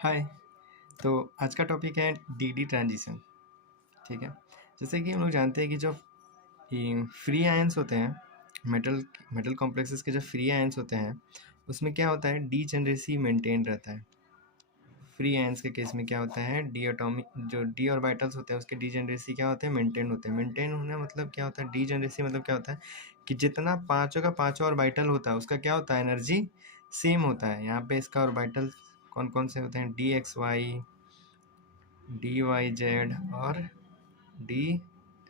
हाय। तो आज का टॉपिक है डी ट्रांजिशन। ठीक है। जैसे कि हम लोग जानते हैं कि जो फ्री आयंस होते हैं, मेटल मेटल कॉम्प्लेक्सेस के जो फ्री आयंस होते हैं उसमें क्या होता है, डी जनरेसी मेंटेन रहता है। फ्री आयंस के केस में क्या होता है, डी एटॉमिक जो डी ऑर्बिटल्स होते हैं उसके डी जनरेसी क्या होते हैं, मेंटेन होते हैं। मेंटेन होना मतलब क्या होता है, डी जनरेसी मतलब क्या होता है कि जितना पाँचों का पाँचों ऑर्बिटल होता है उसका क्या होता है, एनर्जी सेम होता है। यहाँ पे इसका ऑर्बिटल कौन कौन से होते हैं, D X Y, D Y Z और डी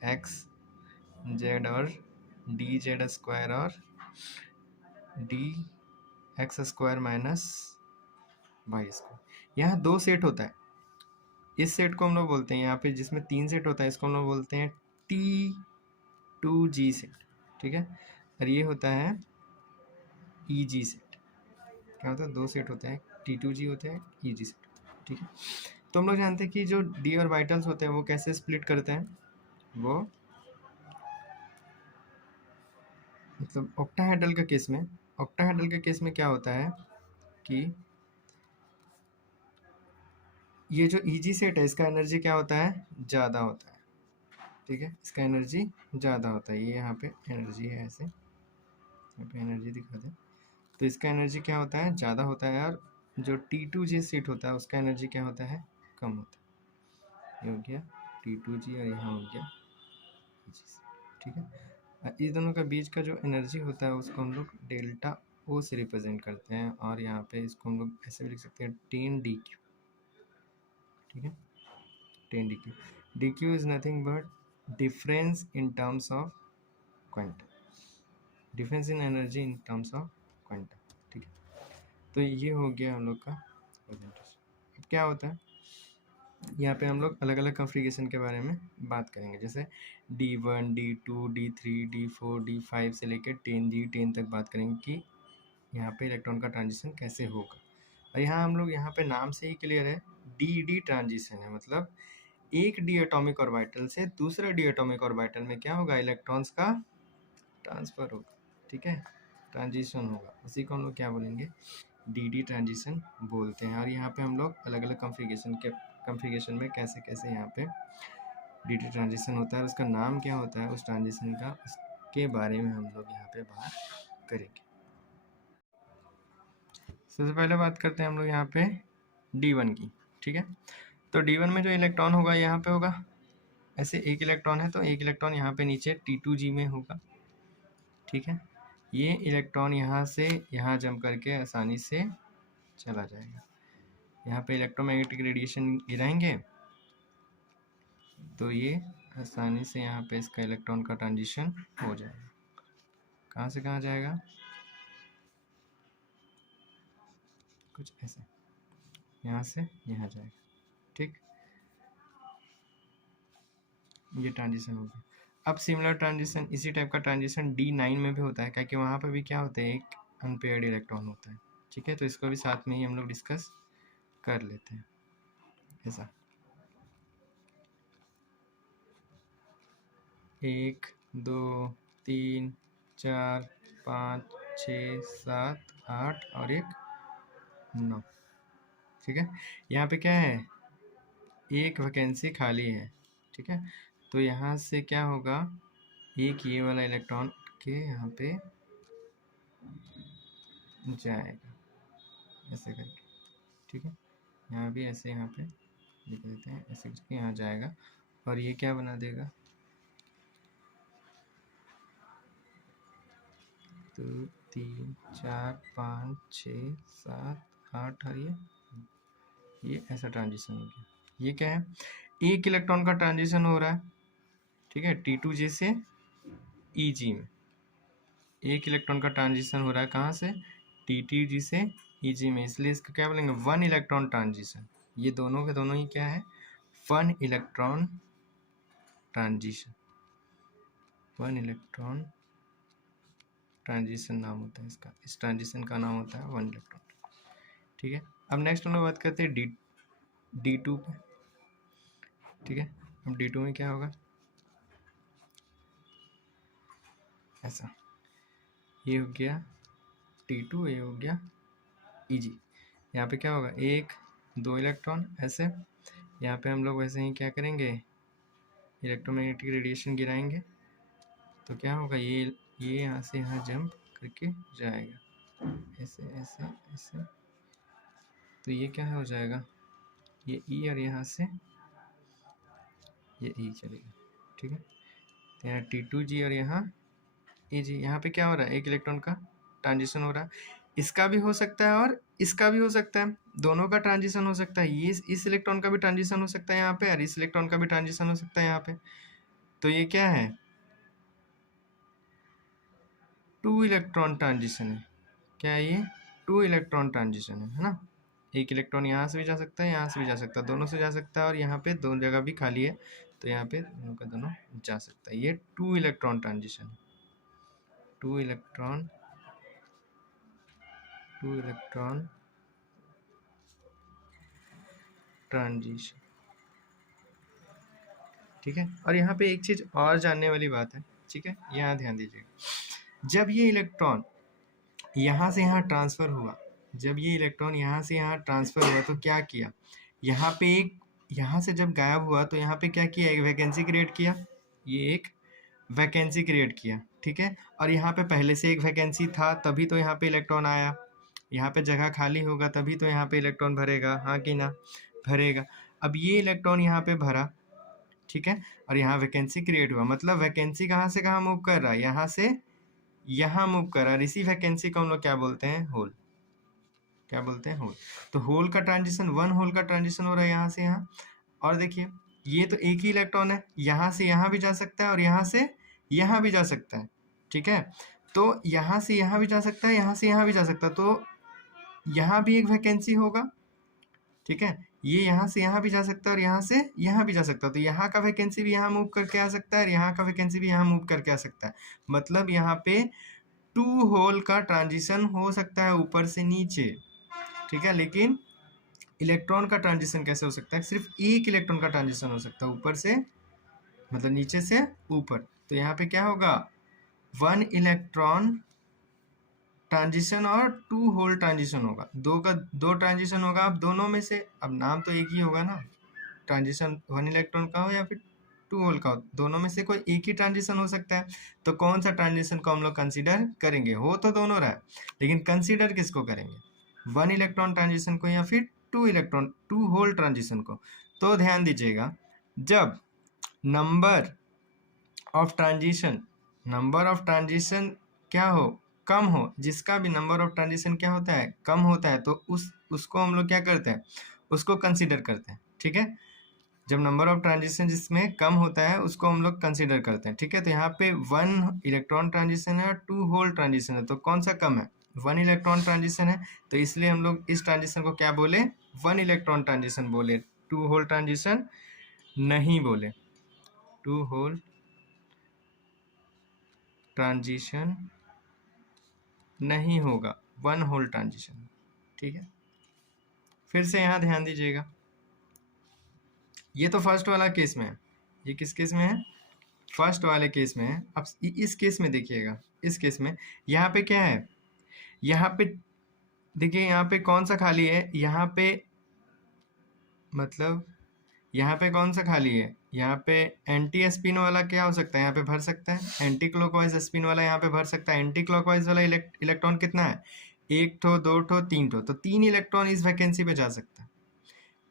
एक्स जेड और डी जेड स्क्वायर और D X square minus Y square. यहाँ दो सेट होता है। इस सेट को हम लोग बोलते हैं, यहाँ पे जिसमें तीन सेट होता है इसको हम लोग बोलते हैं T2G सेट। ठीक है। और ये होता है EG सेट। क्या होता है, दो सेट होते हैं, T2G होते हैं, EG सेट। ठीक है। तो हम लोग जानते हैं कि जो डी ऑर्बिटल्स होते हैं वो कैसे स्प्लिट करते हैं, वो मतलब ऑक्टाहेड्रल के केस में, ऑक्टाहेड्रल के केस में क्या होता है कि ये जो EG सेट है इसका एनर्जी क्या होता है, ज़्यादा होता है। ठीक है, इसका एनर्जी ज़्यादा होता है। ये यहाँ पे एनर्जी है, ऐसे यहाँ पे एनर्जी दिखा दें तो इसका एनर्जी क्या होता है, ज़्यादा होता है। और जो T2G सेट होता है उसका एनर्जी क्या होता है, कम होता है। ये हो गया T2G और यहाँ हो गया EG सेट। ठीक है। इस दोनों का बीच का जो एनर्जी होता है उसको हम लोग डेल्टा O से रिप्रेजेंट करते हैं और यहाँ पे इसको हम लोग ऐसे भी लिख सकते हैं 10dq। ठीक है, 10dq। dq is nothing but difference in terms of quantum, difference in energy in terms of quantum. ठीक है। तो ये हो गया हम लोग का प्रेजेंटेशन। अब क्या होता है, यहाँ पे हम लोग अलग अलग कॉन्फ़िगरेशन के बारे में बात करेंगे, जैसे D1, D2, D3, D4, D5 से लेकर 10G तक बात करेंगे कि यहाँ पे इलेक्ट्रॉन का ट्रांजिशन कैसे होगा। और यहाँ हम लोग यहाँ पे नाम से ही क्लियर है, डी ट्रांजिशन है, मतलब एक डी एटॉमिक ऑर्बिटल से दूसरा डी एटॉमिक ऑर्बिटल में क्या होगा, इलेक्ट्रॉन्स का ट्रांसफर होगा। ठीक है, ट्रांजिशन होगा, उसी को हम लोग क्या बोलेंगे, डी ट्रांजिशन बोलते हैं। और यहाँ पे हम लोग अलग अलग कॉन्फ़िगरेशन में कैसे कैसे यहाँ पे डी ट्रांजिशन होता है, उसका नाम क्या होता है उस ट्रांजिशन का, उसके बारे में हम लोग यहाँ पे बात करेंगे। सबसे पहले बात करते हैं हम लोग यहाँ पे D1 की। ठीक है। तो D1 में जो इलेक्ट्रॉन होगा यहाँ पे होगा, ऐसे एक इलेक्ट्रॉन है तो एक इलेक्ट्रॉन यहाँ पे नीचे T2G में होगा। ठीक है। ये इलेक्ट्रॉन यहाँ से यहाँ जंप करके आसानी से चला जाएगा। यहाँ पे इलेक्ट्रोमैग्नेटिक रेडिएशन गिराएंगे तो ये आसानी से यहाँ पे इसका इलेक्ट्रॉन का ट्रांजिशन हो जाएगा। कहाँ से कहाँ जाएगा, कुछ ऐसे, यहाँ से यहाँ जाएगा। ठीक, ये ट्रांजिशन हो गया। अब सिमिलर ट्रांजिशन, इसी टाइप का ट्रांजिशन D9 में भी होता है, क्योंकि वहाँ पर भी क्या होता है, एक अनपेयर्ड इलेक्ट्रॉन होता है। ठीक है, तो इसको भी साथ में ही हम लोग डिस्कस कर लेते हैं। ऐसा 1 2 3 4 5 6 7 8 और एक 9। ठीक है, यहाँ पे क्या है, एक वैकेंसी खाली है। ठीक है, तो यहाँ से क्या होगा, एक ये वाला इलेक्ट्रॉन के यहाँ पे जाएगा ऐसे करके। ठीक है, यहाँ भी ऐसे यहाँ पे लिख देते हैं, ऐसे करके यहाँ जाएगा और ये क्या बना देगा, तो 3 4 5 6 7 8 और ये ऐसा ट्रांजिशन हो गया। ये क्या है, एक इलेक्ट्रॉन का ट्रांजिशन हो रहा है। ठीक है, T2J से EG में एक इलेक्ट्रॉन का ट्रांजिशन हो रहा है, कहाँ से, T2G से EG में, इसलिए इसका क्या बोलेंगे, वन इलेक्ट्रॉन ट्रांजिशन। ये दोनों के दोनों ही क्या है, one electron transition, one electron transition नाम होता है इसका, इस ट्रांजिशन का नाम होता है वन इलेक्ट्रॉन। ठीक है, अब नेक्स्ट हम लोग बात करते हैं D2 पे। ठीक है, अब D2 में क्या होगा, ऐसा, ये हो गया T2, ये हो गया EG। यहाँ पे क्या होगा, 1 2 इलेक्ट्रॉन ऐसे। यहाँ पे हम लोग वैसे ही क्या करेंगे, इलेक्ट्रोमैग्नेटिक रेडिएशन गिराएंगे तो क्या होगा, ये यहाँ से यहाँ जंप करके जाएगा ऐसे ऐसे ऐसे, तो ये क्या हो जाएगा, ये ई और यहाँ से ये ई चलेगा, ठीक है। तो यहाँ T2G और यहाँ EG, यहाँ पे क्या हो रहा है, एक इलेक्ट्रॉन का ट्रांजिशन हो रहा है। इसका भी हो सकता है और इसका भी हो सकता है, दोनों का ट्रांजिशन हो सकता है। ये इस इलेक्ट्रॉन का भी ट्रांजिशन हो सकता है यहाँ पे, और इस इलेक्ट्रॉन का भी ट्रांजिशन हो सकता है यहाँ पे। तो ये क्या है, 2 इलेक्ट्रॉन ट्रांजिशन है। क्या है ये, 2 इलेक्ट्रॉन ट्रांजिशन है ना। एक इलेक्ट्रॉन यहाँ से भी जा सकता है, यहाँ से भी जा सकता है, दोनों से जा सकता है, और यहाँ पे दोनों जगह भी खाली है तो यहाँ पे दोनों का दोनों जा सकता है। ये 2 इलेक्ट्रॉन ट्रांजिशन है, 2 इलेक्ट्रॉन ट्रांजिशन, ठीक है। और यहाँ पे एक चीज और जानने वाली बात है, ठीक है, यहाँ ध्यान दीजिएगा। जब ये इलेक्ट्रॉन यहाँ से यहाँ ट्रांसफर हुआ, जब ये इलेक्ट्रॉन यहाँ से यहाँ ट्रांसफर हुआ तो क्या किया, यहाँ पे एक, यहाँ से जब गायब हुआ तो यहाँ पे क्या किया, एक वैकेंसी क्रिएट किया, ये एक वैकेंसी क्रिएट किया, ठीक है। और यहाँ पे पहले से एक वैकेंसी था, तभी तो यहाँ पे इलेक्ट्रॉन आया। यहाँ पे जगह खाली होगा तभी तो यहाँ पे इलेक्ट्रॉन भरेगा, हाँ कि ना, भरेगा। अब ये इलेक्ट्रॉन यहाँ पे भरा, ठीक है, और यहाँ वैकेंसी क्रिएट हुआ, मतलब वैकेंसी कहाँ से कहाँ मूव कर रहा है, यहाँ से यहाँ मूव कर रहा है। इसी वैकेंसी को हम लोग क्या बोलते हैं, होल, क्या बोलते हैं, होल। तो होल का ट्रांजिशन, 1 होल का ट्रांजिशन हो रहा है यहाँ से यहाँ। और देखिए ये तो एक ही इलेक्ट्रॉन है, यहाँ से यहाँ भी जा सकता है और यहाँ से यहाँ भी जा सकता है, ठीक है। तो यहाँ से यहाँ भी जा सकता है, यहाँ से यहाँ भी जा सकता है, तो यहाँ भी एक वैकेंसी होगा, ठीक है। ये यहाँ से यहाँ भी जा सकता है और यहाँ से यहाँ भी जा सकता है, तो यहाँ का वैकेंसी भी यहाँ मूव करके आ सकता है और यहाँ का वैकेंसी भी यहाँ मूव करके आ सकता है। मतलब यहाँ पे 2 होल का ट्रांजिशन हो सकता है ऊपर से नीचे, ठीक है। लेकिन इलेक्ट्रॉन का ट्रांजिशन कैसे हो सकता है, सिर्फ एक इलेक्ट्रॉन का ट्रांजिशन हो सकता है ऊपर से, मतलब नीचे से ऊपर। तो यहाँ पे क्या होगा, 1 इलेक्ट्रॉन ट्रांजिशन और 2 होल ट्रांजिशन होगा, दो ट्रांजिशन होगा। अब दोनों में से, अब नाम तो एक ही होगा ना, ट्रांजिशन 1 इलेक्ट्रॉन का हो या फिर 2 होल का हो, दोनों में से कोई एक ही ट्रांजिशन हो सकता है। तो कौन सा ट्रांजिशन को हम लोग कंसीडर करेंगे, हो तो दोनों रहा है, लेकिन कंसीडर किसको करेंगे, 1 इलेक्ट्रॉन ट्रांजिशन को या फिर 2 होल ट्रांजिशन को। तो ध्यान दीजिएगा, जब नंबर ऑफ ट्रांजिशन क्या हो, कम हो, जिसका भी नंबर ऑफ ट्रांजिशन क्या होता है, कम होता है, तो उसको हम लोग क्या करते हैं, उसको कंसीडर करते हैं, ठीक है। जब नंबर ऑफ ट्रांजिशन जिसमें कम होता है उसको हम लोग कंसीडर करते हैं, ठीक है। तो यहाँ पे 1 इलेक्ट्रॉन ट्रांजिशन है और 2 होल ट्रांजिशन है, तो कौन सा कम है, 1 इलेक्ट्रॉन ट्रांजिशन है, तो इसलिए हम लोग इस ट्रांजिशन को क्या बोले, 1 इलेक्ट्रॉन ट्रांजिशन बोले, 2 होल ट्रांजिशन नहीं बोले, 2 होल ट्रांजिशन नहीं होगा, 1 होल ट्रांजिशन, ठीक है। फिर से यहाँ ध्यान दीजिएगा, ये तो फर्स्ट वाला केस में है, ये किस केस में है, फर्स्ट वाले केस में है। अब इस केस में देखिएगा, इस केस में यहाँ पे क्या है, यहाँ पे देखिए, यहाँ पे कौन सा खाली है, यहाँ पे मतलब यहाँ पे कौन सा खाली है, यहाँ पे एंटी स्पिन वाला क्या हो सकता है, यहाँ पे भर सकता है, एंटी क्लॉकवाइज स्पिन वाला यहाँ पे भर सकता है। एंटी क्लॉकवाइज वाला इलेक्ट्रॉन कितना है, 1 ठो 2 ठो 3 ठो, तो 3 इलेक्ट्रॉन इस वैकेंसी पे जा सकता है,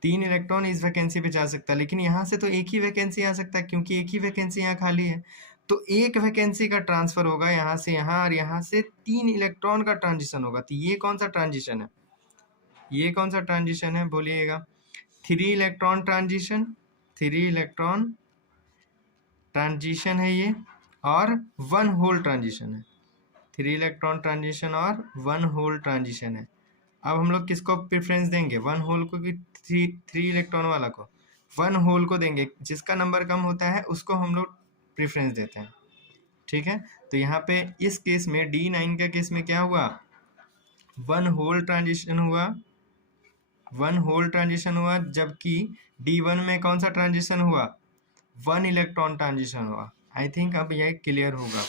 3 इलेक्ट्रॉन इस वैकेंसी पे जा सकता है। लेकिन यहाँ से तो एक ही वैकेंसी आ सकता है, क्योंकि एक ही वैकेंसी यहाँ खाली है, तो एक वैकेंसी का ट्रांसफर होगा यहाँ से यहाँ, और यहाँ से 3 इलेक्ट्रॉन का ट्रांजिशन होगा। तो ये कौन सा ट्रांजिशन है, ये कौन सा ट्रांजिशन है बोलिएगा, 3 इलेक्ट्रॉन ट्रांजिशन, 3 इलेक्ट्रॉन ट्रांजिशन है ये, और 1 होल ट्रांजिशन है, 3 इलेक्ट्रॉन ट्रांजिशन और 1 होल ट्रांजिशन है। अब हम लोग किसको प्रेफरेंस देंगे, 1 होल को कि 3 इलेक्ट्रॉन वाला को, 1 होल को देंगे, जिसका नंबर कम होता है उसको हम लोग प्रेफरेंस देते हैं, ठीक है। तो यहाँ पे इस केस में D9 का केस में क्या हुआ, 1 होल ट्रांजिशन हुआ, 1 होल ट्रांजिशन हुआ, जबकि D1 में कौन सा ट्रांजिशन हुआ, 1 इलेक्ट्रॉन ट्रांजिशन हुआ। आई थिंक अब यह क्लियर होगा,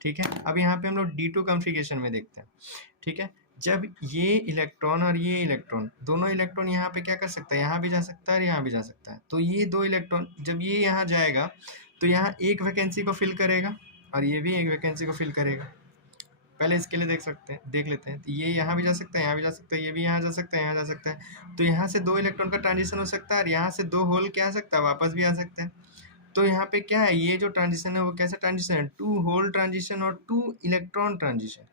ठीक है। अब यहाँ पे हम लोग D2 कॉन्फ़िगरेशन में देखते हैं, ठीक है। जब ये इलेक्ट्रॉन और ये इलेक्ट्रॉन, दोनों इलेक्ट्रॉन यहाँ पे क्या कर सकता है, यहाँ भी जा सकता है और यहाँ भी जा सकता है। तो ये दो इलेक्ट्रॉन जब ये यहाँ जाएगा तो यहाँ एक वैकेंसी को फिल करेगा और ये भी एक वैकेंसी को फिल करेगा। पहले इसके लिए देख लेते हैं। तो ये यहाँ भी जा सकता है, यहाँ भी जा सकता है, ये भी यहाँ जा सकता है, यहाँ जा सकता है। तो यहाँ से दो इलेक्ट्रॉन का ट्रांजिशन हो सकता है और यहाँ से दो होल क्या आ सकता है, वापस भी आ सकते हैं। तो यहाँ पे क्या है, ये जो ट्रांजिशन है वो कैसा ट्रांजिशन है, टू होल ट्रांजिशन और two electron transition,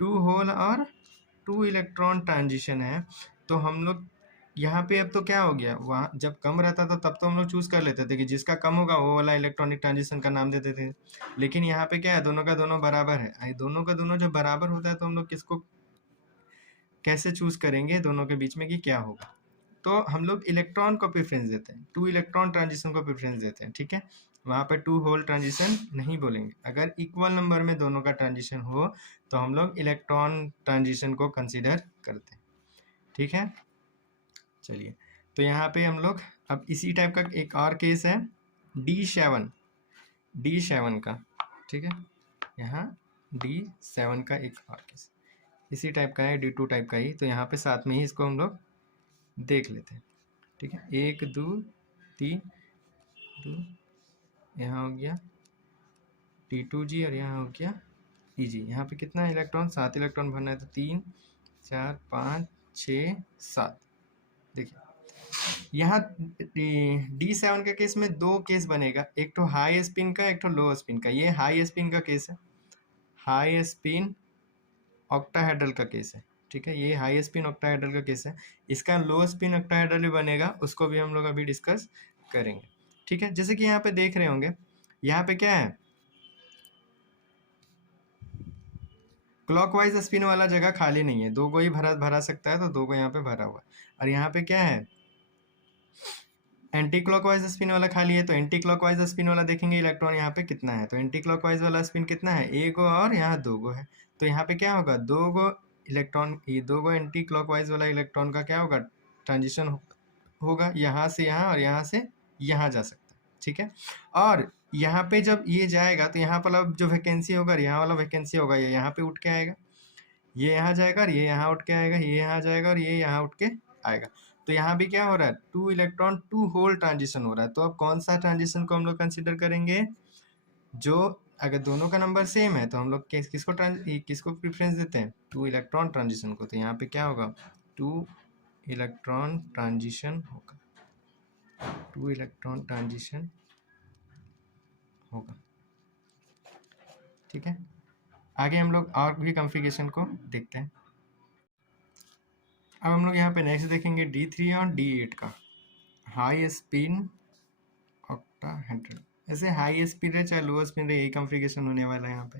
two hole और टू इलेक्ट्रॉन ट्रांजिशन है। तो हम लोग यहाँ पे अब तो क्या हो गया, वहाँ जब कम रहता था तब तो हम लोग चूज कर लेते थे कि जिसका कम होगा वो वाला इलेक्ट्रॉनिक ट्रांजिशन का नाम देते थे। लेकिन यहाँ पे क्या है, दोनों का दोनों बराबर है। दोनों का दोनों जब बराबर होता है तो हम लोग किसको कैसे चूज करेंगे दोनों के बीच में कि क्या होगा। तो हम लोग इलेक्ट्रॉन को प्रेफरेंस देते हैं, टू इलेक्ट्रॉन ट्रांजिशन को प्रेफरेंस देते हैं। ठीक है, वहाँ पे टू होल ट्रांजिशन नहीं बोलेंगे। अगर इक्वल नंबर में दोनों का ट्रांजिशन हो तो हम लोग इलेक्ट्रॉन ट्रांजिशन को कंसीडर करते हैं। ठीक है, चलिए। तो यहाँ पे हम लोग अब इसी टाइप का एक और केस है D7 का। ठीक है, यहाँ D7 का एक और केस इसी टाइप का है, D2 टाइप का ही। तो यहाँ पे साथ में ही इसको हम लोग देख लेते हैं। ठीक है, 1 2 3 2, यहाँ हो गया T2G और यहाँ हो गया EG। यहाँ पे कितना इलेक्ट्रॉन, 7 इलेक्ट्रॉन भरना है। तो 3 4 5 6 7। देखिए यहाँ D7 के केस में दो केस बनेगा, एक तो हाई स्पिन का, एक तो लो स्पिन का। ये हाई स्पिन का केस है, हाई स्पिन ऑक्टाहेड्रल का केस है। ठीक है, ये हाई स्पिन ऑक्टाहेड्रल का केस है। इसका लो स्पिन ऑक्टाहेड्रल भी बनेगा, उसको भी हम लोग अभी डिस्कस करेंगे। ठीक है, जैसे कि यहाँ पे देख रहे होंगे, यहाँ पे क्या है, क्लॉकवाइज स्पिन वाला जगह खाली नहीं है, दो को ही भरा सकता है, तो दो को यहाँ पे भरा हुआ है। और यहाँ पे क्या है, एंटी क्लॉकवाइज स्पिन वाला खाली है। तो एंटी क्लॉकवाइज स्पिन वाला देखेंगे इलेक्ट्रॉन यहाँ पे कितना है। तो एंटी क्लॉकवाइज वाला स्पिन कितना है, एक गो और यहाँ दो गो है। तो यहाँ पे क्या होगा, दो गो इलेक्ट्रॉन, ये दो गो एंटी क्लॉकवाइज वाला इलेक्ट्रॉन का क्या होगा, ट्रांजिशन होगा यहाँ से यहाँ और यहाँ से यहाँ जा सकता है। ठीक है, और यहाँ पे जब ये जाएगा तो यहाँ पर जो वैकेंसी होगा, यहाँ वाला वैकेंसी होगा, ये यहाँ पे उठ के आएगा, ये यहाँ जाएगा और ये यहाँ उठ के आएगा, ये यहाँ जाएगा और ये यहाँ उठ के आएगा। तो यहाँ भी क्या हो रहा है, two electron two hole transition हो रहा है। तो अब कौन सा ट्रांजिशन को हम लोग कंसिडर करेंगे, जो अगर दोनों का नंबर सेम है तो हम लोग किसको प्रेफरेंस देते हैं, टू इलेक्ट्रॉन ट्रांजिशन को। तो यहाँ पे क्या होगा, टू इलेक्ट्रॉन ट्रांजिशन होगा, टू इलेक्ट्रॉन ट्रांजिशन होगा। ठीक है, आगे हम लोग और भी कॉन्फ़िगरेशन को देखते हैं। अब हम लोग यहाँ पे नेक्स्ट देखेंगे D3 और D8 का हाई स्पिन ऑक्टाहेड्रल। ऐसे हाई स्पिन है चाहे लो स्पिन है, यही कॉन्फ़िगरेशन होने वाला है यहाँ पे।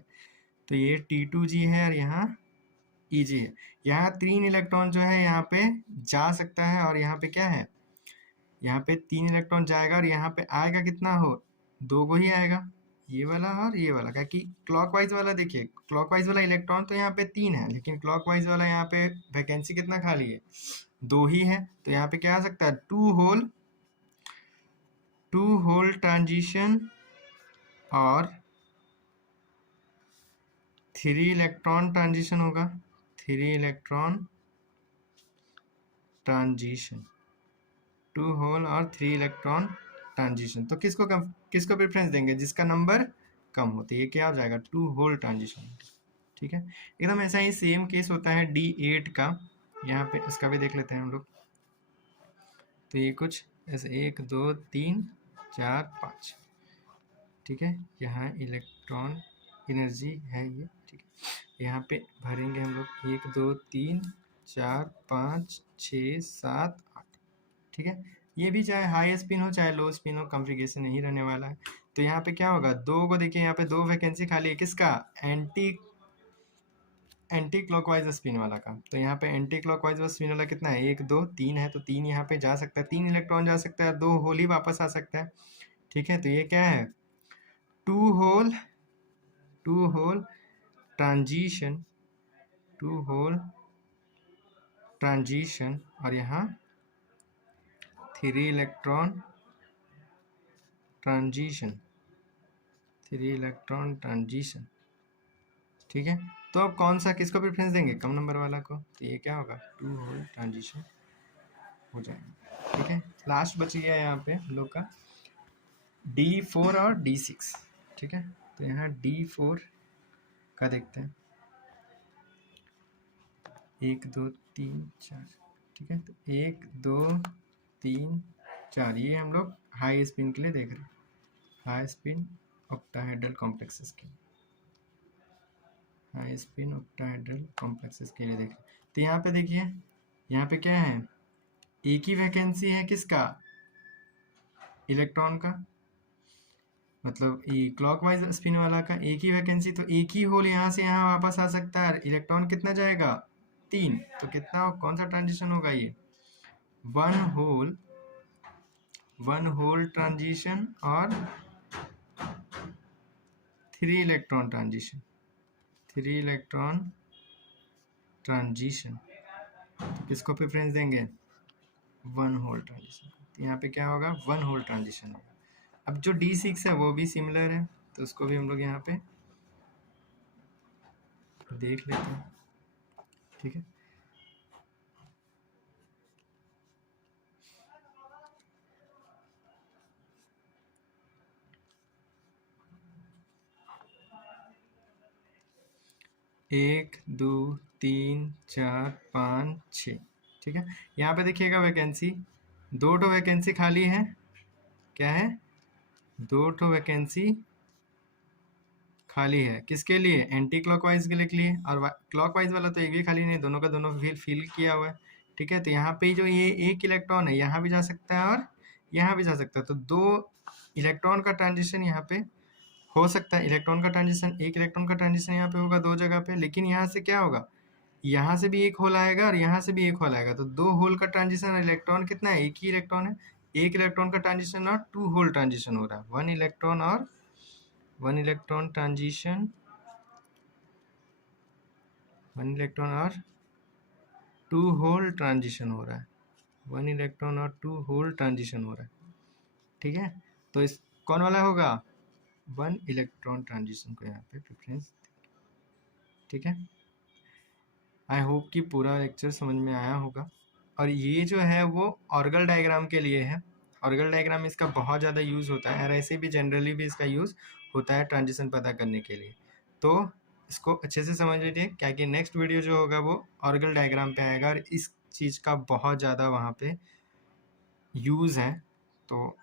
तो ये T2G है और यहाँ EG है। यहाँ 3 इलेक्ट्रॉन जो है यहाँ पे जा सकता है और यहाँ पे क्या है, यहाँ पे 3 इलेक्ट्रॉन जाएगा और यहाँ पे आएगा कितना हो, दो गो ही आएगा, ये वाला और ये वाला। क्या कि क्लॉकवाइज वाला देखिए, क्लॉकवाइज वाला इलेक्ट्रॉन तो यहाँ पे 3 है, लेकिन क्लॉकवाइज वाला यहाँ पे वैकेंसी कितना खाली है, दो ही है। तो यहाँ पे क्या आ सकता है, टू होल ट्रांजिशन और 3 इलेक्ट्रॉन ट्रांजिशन होगा, 3 इलेक्ट्रॉन ट्रांजिशन, टू होल और 3 इलेक्ट्रॉन ट्रांजिशन। तो किसको प्रेफरेंस देंगे, जिसका नंबर कम होते, ये क्या हो जाएगा, टू होल ट्रांजिशन। ठीक है, एकदम ऐसा ही सेम केस होता है D8 का। यहाँ पे इसका भी देख लेते हैं हम लोग। तो ये कुछ ऐसे 1 2 3 4 5। ठीक है, यहाँ इलेक्ट्रॉन एनर्जी है ये। ठीक है, यहाँ पे भरेंगे हम लोग 1 2 3 4 5 6 7 8। ठीक है, ये भी चाहे हाई स्पिन हो चाहे लो स्पिन हो, कॉन्फ़िगरेशन नहीं रहने वाला है। तो यहाँ पे क्या होगा, दो को देखिए, यहाँ पे दो वैकेंसी खाली है, किसका, एंटी क्लॉकवाइज स्पिन वाला का। तो यहाँ पे एंटी क्लॉकवाइज स्पिन वाला कितना है, 1 2 3 है। तो 3 यहाँ पे जा सकता है, 3 इलेक्ट्रॉन जा सकता है, दो होल ही वापस आ सकता है। ठीक है, तो ये क्या है, two hole transition, two hole transition और यहाँ 3 इलेक्ट्रॉन ट्रांजिशन, 3 इलेक्ट्रॉन ट्रांजिशन। ठीक है, तो अब कौन सा किसको प्रेफरेंस देंगे? कम नंबर वाला को। तो ये क्या होगा? 2 होल ट्रांजिशन हो जाएगा। ठीक है, लास्ट बच गया यहाँ पे हम लोग का D4 और D6। ठीक है, तो यहाँ D4 का देखते हैं, 1 2 3 4। ठीक है, तो 1 2 3 4 ये हम लोग हाई स्पिन के लिए देख रहे हैं, हाई स्पिन ऑक्टाहेड्रल कॉम्प्लेक्सेस के, हाई स्पिन ऑक्टाहेड्रल कॉम्प्लेक्सेस के लिए देख रहे हैं। तो यहाँ पे देखिए, यहाँ पे क्या है, एक ही वैकेंसी है किसका? इलेक्ट्रॉन का, मतलब ये क्लॉकवाइज स्पिन वाला का एक ही वैकेंसी, तो एक ही होल यहाँ से यहाँ वापस आ सकता है। इलेक्ट्रॉन कितना जाएगा? 3। तो कितना, कौन सा ट्रांजिशन होगा ये? वन होल ट्रांजिशन और 3 इलेक्ट्रॉन ट्रांजिशन, 3 इलेक्ट्रॉन ट्रांजिशन। तो किसको प्रेफरेंस देंगे? 1 होल ट्रांजिशन। तो यहाँ पे क्या होगा? 1 होल ट्रांजिशन होगा। अब जो D6 है वो भी सिमिलर है, तो उसको भी हम लोग यहाँ पे देख लेते हैं। ठीक है, एक 2 3 4 5 6। ठीक है, यहाँ पे देखिएगा वैकेंसी, 2 ठो वैकेंसी खाली है। क्या है? 2 ठो वैकेंसी खाली है, किसके लिए? एंटी क्लॉकवाइज के लिए। और क्लॉकवाइज वाला तो एक भी खाली नहीं, दोनों का दोनों फिल किया हुआ है। ठीक है, तो यहाँ पे जो ये एक इलेक्ट्रॉन है यहाँ भी जा सकता है और यहाँ भी जा सकता है, तो 2 इलेक्ट्रॉन का ट्रांजिशन यहाँ पे हो सकता है। इलेक्ट्रॉन का ट्रांजिशन, एक इलेक्ट्रॉन का ट्रांजिशन यहाँ पे होगा 2 जगह पे, लेकिन यहाँ से क्या होगा? यहाँ से भी एक होल आएगा और यहाँ से भी एक होल आएगा, तो 2 होल का ट्रांजिशन। इलेक्ट्रॉन कितना है? एक ही इलेक्ट्रॉन है, एक इलेक्ट्रॉन का ट्रांजिशन और 2 होल ट्रांजिशन हो रहा है। 1 इलेक्ट्रॉन और 1 इलेक्ट्रॉन ट्रांजिशन, 1 इलेक्ट्रॉन और 2 होल ट्रांजिशन हो रहा है, 1 इलेक्ट्रॉन और 2 होल ट्रांजिशन हो रहा है। ठीक है, तो इस कौन वाला होगा? 1 इलेक्ट्रॉन ट्रांजिशन को यहाँ पे प्रेफरेंस। ठीक है, आई होप कि पूरा लेक्चर समझ में आया होगा। और ये जो है वो ऑर्गल डायग्राम के लिए है। ऑर्गल डायग्राम इसका बहुत ज़्यादा यूज़ होता है, और ऐसे भी जनरली भी इसका यूज़ होता है ट्रांजिशन पता करने के लिए। तो इसको अच्छे से समझ लीजिए, क्या कि नेक्स्ट वीडियो जो होगा वो ऑर्गल डायग्राम पे आएगा, और इस चीज़ का बहुत ज़्यादा वहाँ पे यूज़ है। तो